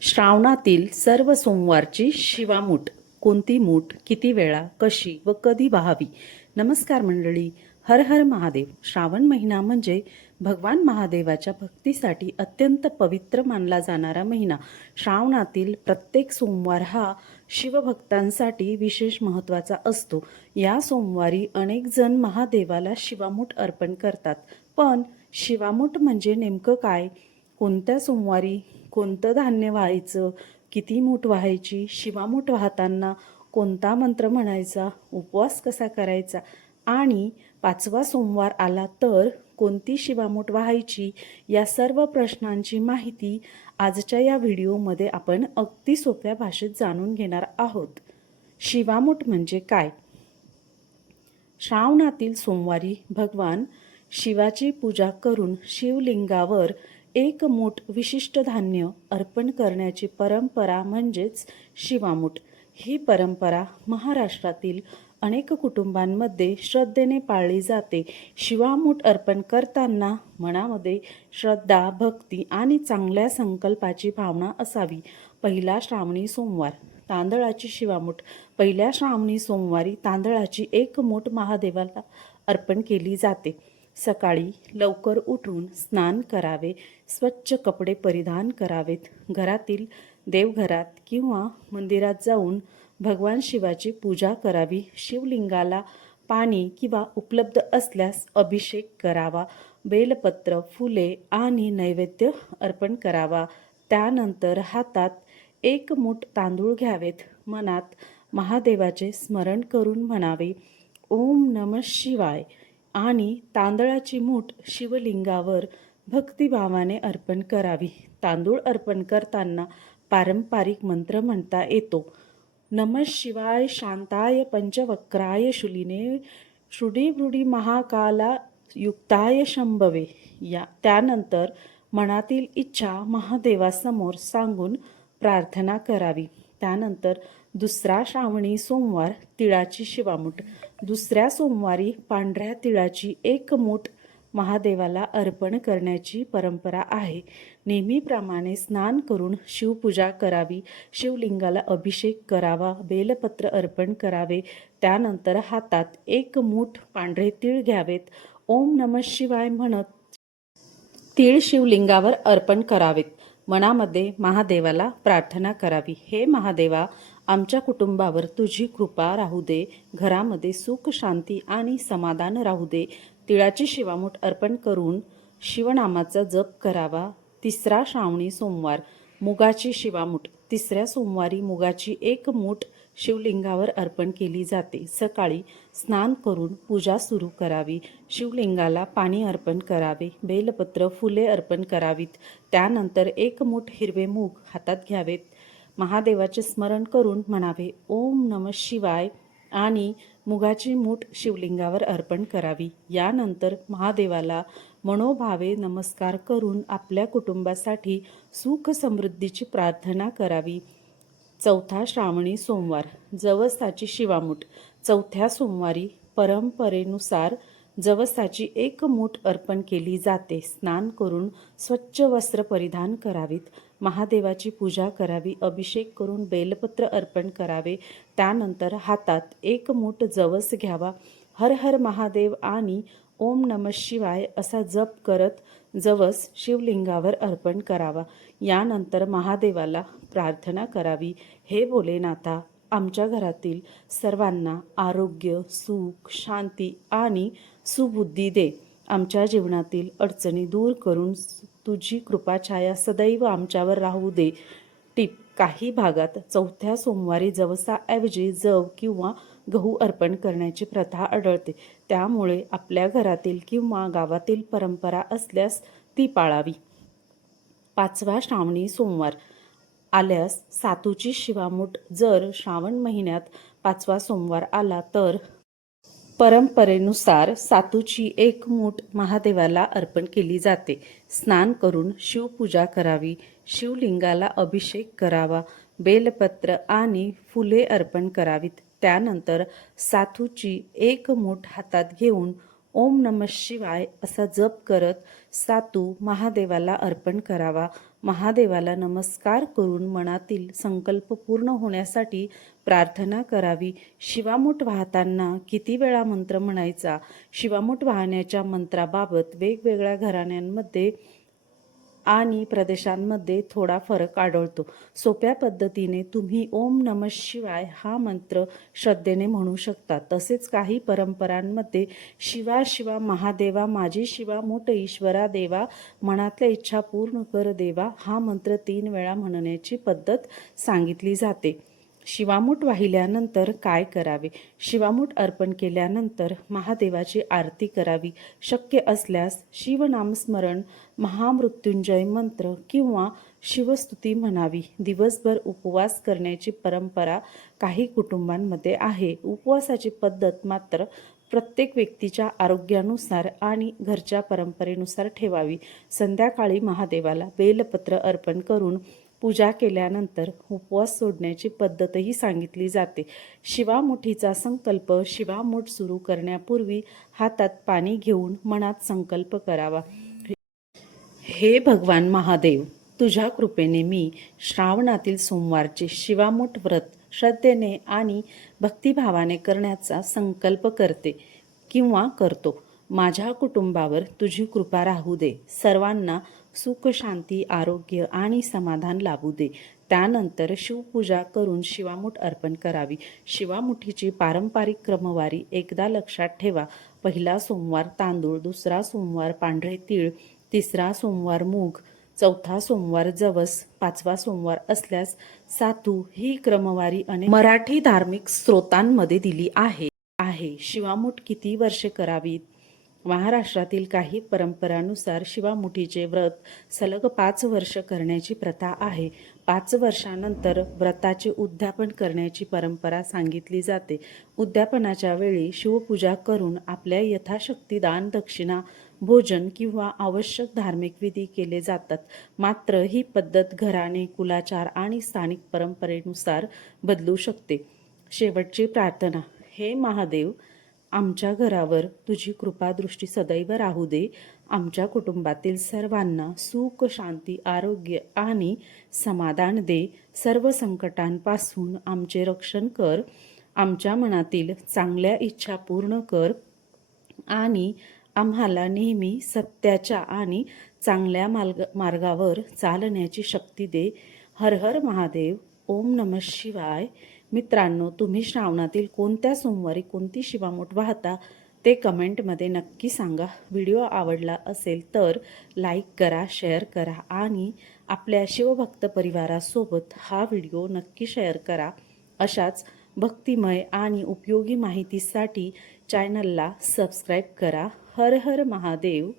श्रावणातील सर्व सोमवारची शिवामूठ. कोणती मूठ, किती वेळा, कशी व कधी वाहावी? नमस्कार मंडळी, हर हर महादेव. श्रावण महिना म्हणजे भगवान महादेवाच्या भक्तीसाठी अत्यंत पवित्र मानला जाणारा महिना. श्रावणातील प्रत्येक सोमवार हा शिवभक्तांसाठी विशेष महत्त्वाचा असतो. या सोमवारी अनेक जण महादेवाला शिवामूठ अर्पण करतात. पण शिवामूठ म्हणजे नेमकं काय? कोणत्या सोमवारी कोणतं धान्य व्हायचं, किती मूठ व्हायची, शिवामूठ वाहताना कोणता मंत्र म्हणायचा, उपवास कसा करायचा आणि 5वा सोमवार आला तर कोणती शिवामूठ व्हायची, या सर्व प्रश्नांची माहिती आजच्या या व्हिडिओमध्ये आपण अगदी सोप्या भाषेत जाणून घेणार आहोत. शिवामूठ म्हणजे काय? श्रावणातील सोमवारी भगवान शिवाची पूजा करून शिवलिंगावर एक मूठ विशिष्ट धान्य अर्पण करण्याची परंपरा म्हणजेच शिवामूठ. ही परंपरा महाराष्ट्रातील अनेक कुटुंबांमध्ये श्रद्धेने पाळली जाते. शिवामूठ अर्पण करताना मनामध्ये श्रद्धा, भक्ती आणि चांगल्या संकल्पाची भावना असावी. पहिला श्रावणी सोमवार, तांदळाची शिवामूठ. पहिल्या श्रावणी सोमवारी तांदळाची एक मूठ महादेवाला अर्पण केली जाते. सकाळी लवकर उठून स्नान करावे, स्वच्छ कपडे परिधान करावेत, घरातील देवघरात किंवा मंदिरात जाऊन भगवान शिवाची पूजा करावी, शिवलिंगाला पाणी किंवा उपलब्ध असल्यास अभिषेक करावा, बेलपत्र, फुले आणि नैवेद्य अर्पण करावा. त्यानंतर हातात एक मूठ तांदूळ घ्यावेत, मनात महादेवाचे स्मरण करून म्हणावे ओम नमः शिवाय आणि तांदळाची मूठ शिवलिंगावर भक्तिभावाने अर्पण करावी. तांदूळ अर्पण करताना पारंपरिक मंत्र म्हणता येतो. नमः शिवाय शांताय पंचवक्राय शूलिने श्रुडीवृडी महाकाला युक्ताय शंभवे. त्यानंतर मनातील इच्छा महादेवासमोर सांगून प्रार्थना करावी. त्यानंतर दुसरा श्रावणी सोमवार, तिळाची शिवामूठ. दुसऱ्या सोमवारी पांढऱ्या तिळाची एक मूठ महादेवाला अर्पण करण्याची परंपरा आहे. नेहमीप्रमाणे स्नान करून शिवपूजा करावी, शिवलिंगाला अभिषेक करावा, बेलपत्र अर्पण करावे. त्यानंतर हातात एक मूठ पांढरे तीळ घ्यावेत, ओम नमः शिवाय म्हणत तीळ शिवलिंगावर अर्पण करावेत. मनामध्ये महादेवाला प्रार्थना करावी, हे महादेवा, आमच्या कुटुंबावर तुझी कृपा राहू दे, घरामध्ये सुख, शांती आणि समाधान राहू दे. तिळाची शिवामूठ अर्पण करून शिवनामाचा जप करावा. तिसरा श्रावणी सोमवार, मुगाची शिवामूठ. तिसऱ्या सोमवारी मुगाची एक मूठ शिवलिंगावर अर्पण केली जाते. सकाळी स्नान करून पूजा सुरू करावी, शिवलिंगाला पाणी अर्पण करावे, बेलपत्र, फुले अर्पण करावीत. त्यानंतर एक मूठ हिरवे मूग हातात घ्यावेत, महादेवाचे स्मरण करून म्हणावे ओम नमः शिवाय आणि मुगाची मूठ शिवलिंगावर अर्पण करावी. यानंतर महादेवाला मनोभावे नमस्कार करून आपल्या कुटुंबासाठी सुख समृद्धीची प्रार्थना करावी. चौथा श्रावणी सोमवार, जवसाची शिवामूठ. चौथ्या सोमवारी परंपरेनुसार जवसाची एक मूठ अर्पण केली जाते. स्नान करून स्वच्छ वस्त्र परिधान करावीत, महादेवाची पूजा करावी, अभिषेक करून बेलपत्र अर्पण करावे. त्यानंतर हातात एक मूठ जवस घ्यावा, हर हर महादेव आणि ओम नमः शिवाय असा जप करत जवस शिवलिंगावर अर्पण करावा. यानंतर महादेवाला प्रार्थना करावी, हे भोलेनाथा, आमच्या घरातील सर्वांना आरोग्य, सुख, शांती आणि सुबुद्धी दे. आमच्या जीवनातील अडचणी दूर करून तुझी कृपाछाया सदैव आमच्यावर राहू दे. टिप: काही भागात चौथ्या सोमवारी जवसाऐवजी जव किंवा गहू अर्पण करण्याची प्रथा आढळते. त्यामुळे आपल्या घरातील किंवा गावातील परंपरा असल्यास ती पाळावी. 5वा श्रावणी सोमवार आल्यास सातूची शिवामूठ. जर श्रावण महिन्यात 5वा सोमवार आला तर परंपरेनुसार सातूची एक मूठ महादेवाला अर्पण केली जाते. स्नान करून शिवपूजा करावी, शिवलिंगाला अभिषेक करावा, बेलपत्र आणि फुले अर्पण करावीत. त्यानंतर सातूची एक मूठ हातात घेऊन ओम नमः शिवाय असा जप करत सातू महादेवाला अर्पण करावा. महादेवाला नमस्कार करून मनातील संकल्प पूर्ण होण्यासाठी प्रार्थना करावी. शिवामूठ वाहताना किती वेळा मंत्र म्हणायचा? शिवामूठ वाहण्याच्या मंत्राबाबत वेगवेगळ्या घराण्यांमध्ये आणि प्रदेशांमध्ये थोडा फरक आढळतो. सोप्या पद्धतीने तुम्ही ओम नमः शिवाय हा मंत्र श्रद्धेने म्हणू शकता. तसेच काही परंपरांमध्ये शिवा शिवा महादेवा माझी शिवा मूठ ईश्वरा देवा मनातल्या इच्छा पूर्ण कर देवा हा मंत्र 3 वेळा म्हणण्याची पद्धत सांगितली जाते. शिवामूठ वाहिल्यानंतर काय करावे? शिवामूठ अर्पण केल्यानंतर महादेवाची आरती करावी. शक्य असल्यास शिवनामस्मरण, महामृत्युंजय मंत्र किंवा शिवस्तुती म्हणावी. दिवसभर उपवास करण्याची परंपरा काही कुटुंबांमध्ये आहे. उपवासाची पद्धत मात्र प्रत्येक व्यक्तीच्या आरोग्यानुसार आणि घरच्या परंपरेनुसार ठेवावी. संध्याकाळी महादेवाला बेलपत्र अर्पण करून पूजा केल्यानंतर उपवास सोडण्याची पद्धतही सांगितली जाते. शिवामुठीचा संकल्प शिवामूठ सुरू करण्यापूर्वी हातात पाणी घेऊन मनात संकल्प करावा. हे भगवान महादेव, तुझ्या कृपेने मी श्रावणातील सोमवारचे शिवामूठ व्रत श्रद्धेने आणि भक्तिभावाने करण्याचा संकल्प करते किंवा करतो. माझ्या कुटुंबावर तुझी कृपा राहू दे. सर्वांना सुख, शांती, आरोग्य आणि समाधान लाभू दे. त्यानंतर शिवपूजा करून शिवामूठ अर्पण करावी. शिवामुठीची पारंपरिक क्रमवारी एकदा लक्षात ठेवा. पहिला सोमवार तांदूळ, दुसरा सोमवार पांढरे तीळ, तिसरा सोमवार मूग, चौथा सोमवार जवस, पाचवा सोमवार असल्यास सातू ही क्रमवारी अनेक मराठी धार्मिक स्रोतांमध्ये दिली आहे. शिवामूठ किती वर्षे करावीत? महाराष्ट्रातील काही परंपरानुसार शिवामुठीचे व्रत सलग 5 वर्ष करण्याची प्रथा आहे. 5 वर्षानंतर व्रताचे उद्यापन करण्याची परंपरा सांगितली जाते. उद्यापनाच्या वेळी शिवपूजा करून आपल्या यथाशक्ती दान, दक्षिणा, भोजन किंवा आवश्यक धार्मिक विधी केले जातात. मात्र ही पद्धत घराणे, कुलाचार आणि स्थानिक परंपरेनुसार बदलू शकते. शेवटची प्रार्थना. हे महादेव, आमच्या घरावर तुझी कृपादृष्टी सदैव राहू दे. आमच्या कुटुंबातील सर्वांना सुख, शांती, आरोग्य आणि समाधान दे. सर्व संकटांपासून आमचे रक्षण कर. आमच्या मनातील चांगल्या इच्छा पूर्ण कर आणि आम्हाला नेहमी सत्याच्या आणि चांगल्या मार्गावर चालण्याची शक्ती दे. हर हर महादेव. ओम नमः शिवाय. मित्रांनो, तुम्ही श्रावणातील कोणत्या सोमवारी कोणती शिवामूठ वाहता ते कमेंटमध्ये नक्की सांगा. व्हिडिओ आवडला असेल तर लाईक करा, शेअर करा आणि आपल्या शिवभक्त परिवारासोबत हा व्हिडिओ नक्की शेअर करा. अशाच भक्तिमय आणि उपयोगी माहितीसाठी चॅनलला सबस्क्राईब करा. हर हर महादेव.